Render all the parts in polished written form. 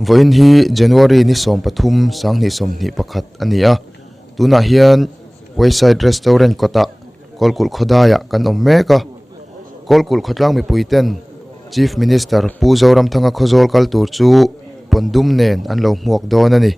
Voin hi January ni som pathum sang ni som ni pakhat ania tuna hian Wayside Restaurant kota kolkul khodaya kan ommeka kolkul khotlang mi puiten Chief Minister Puzoram thanga khozol kal tur chu pondum nen an lo hmuak don ani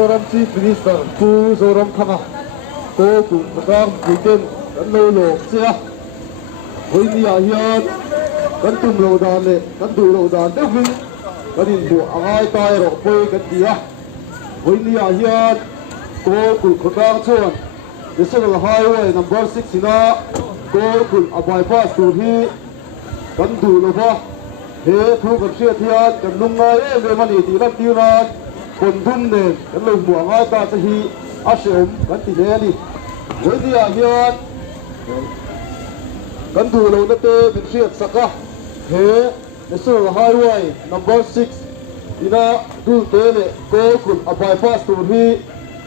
Zoram Chief Minister Puzoram thanga ko ku madang puiten kan lo lo sia hoi ni a hian kan tum lo dan le kan du lo dan te hin kan in bu angai tai ro poi kan dia hoi ni a hian ko ku khodang chuan National Highway number 6 ina ko ku abai pass tu hi kan du lo ba he thu kan sia thian kan lungai e mani ti ram ti naคนทุ่มเนี่ยกันเลยหัวง่ายตาจะฮีอาเฉมกันตีเนี่ยนี่เฮ้ยที่อาเฮียนกันดูเราเนี่ยเป็นเสียดสักกะเฮ้ National Highway number 6ที่น่าดูเตะเนี่ยก็คุณอภัยพาสตูที่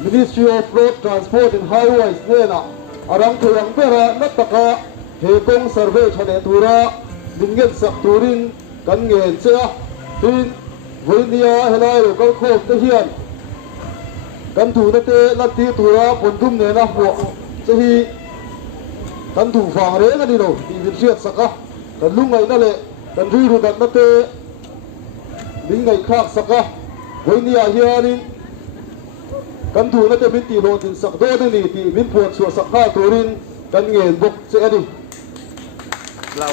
Ministry of Road Transport and Highways เนี่ยนะอารังตัวยังเป็นระนักตะกะเฮกง survey ชนะตัวระดึงเงินสักตัวรินกันเงินเสียที่วันนี้เฮลัยเราก็ครบได้เฮียนกันถูนั่นเองลัทธิตัวเราปนทุ่มเนี่ยนะพวกจะฮีกันถูฝั่งเรื่องกันดีเราที่เป็นเสียดสักกะกันลุงไงนั่นแหละกันรู้ดูกันนั่นเองลิงไงคลากสักกะวันนี้เฮียนี่กันถูนั่นเองเป็นตีโลดินสักโดนนี่ตีมินปวดชัวสักข้าตัวรินกันเงินบกเสียดิเรา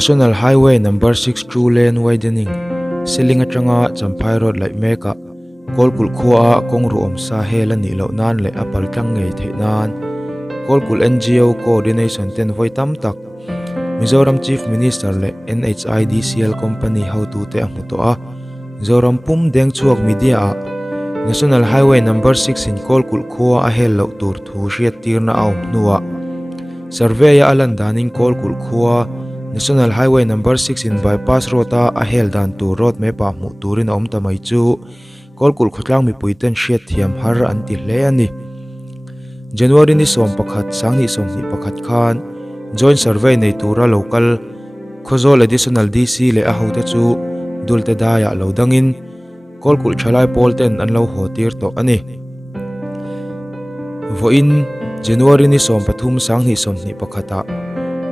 National Highway number 6 true lane widening Siling atanga Champhai Road lai meka kolkul khua kongru om sa hela ni lo nan le apal tlang ngei theinan kolkul NGO coordination ten voi tam tak Mizoram Chief Minister le NHIDCL company how to te amuto a Mizoram pum deng chuak media a National Highway number 6 in kolkul khua a hel lo tur thu riat tirna au nuwa survey alan daning kolkul khua National Highway number 6 in bypass road a hel dan tu road me pa mu turin om tamai chu kolkul khotlang mi puiten hriat thiam har an ti hle ani January ni som pakhat sang ni som ni pakhat khan joint survey nei tura local khozol additional DC le a hote chu dulte daya lo dangin kolkul thalai polten an lo hotir to ani voin January ni som pathum sang ni som ni pakhata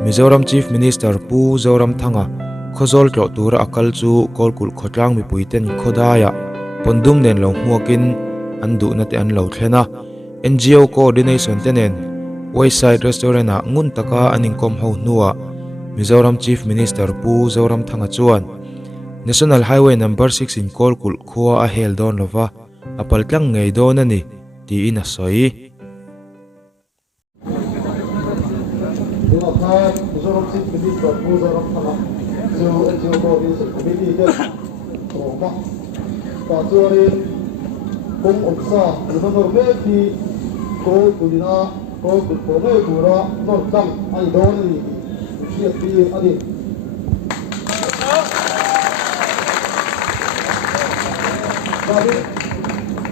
Mizoram Chief Minister Pu Zoramthanga khozol tlo tura akal chu kolkul khotlang mi puiten khodaya pondum nen lo huakin andu na te an lo thlena NGO coordination tenen Wayside restaurant a ngun taka aning kom ho nuwa Mizoram Chief Minister Pu Zoramthanga chuan National Highway number 6 in kolkul khuwa a hel don lova apal tlang ngei don ani ti in a soi Mizoram Chief Minister Pu Zoramthanga chu NGO coordination committee de roma ta chuanin kong omsa inonor me ki ko kulina ko kulpone tura nor tam ai don ni siat pi ani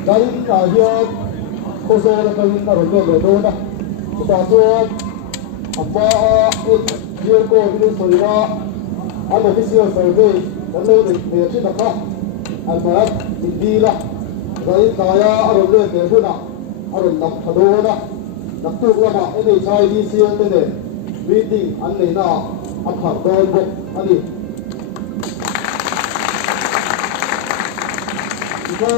dari ka hian koso la kan na ro do na ta chuan apa dia ko ini soira ada official survey kalau dia cerita kah apa indila dari kaya arul le tebuna arul nak hadona nak tu lama ini chai di sia tene meeting anne na akhar don bo ani kita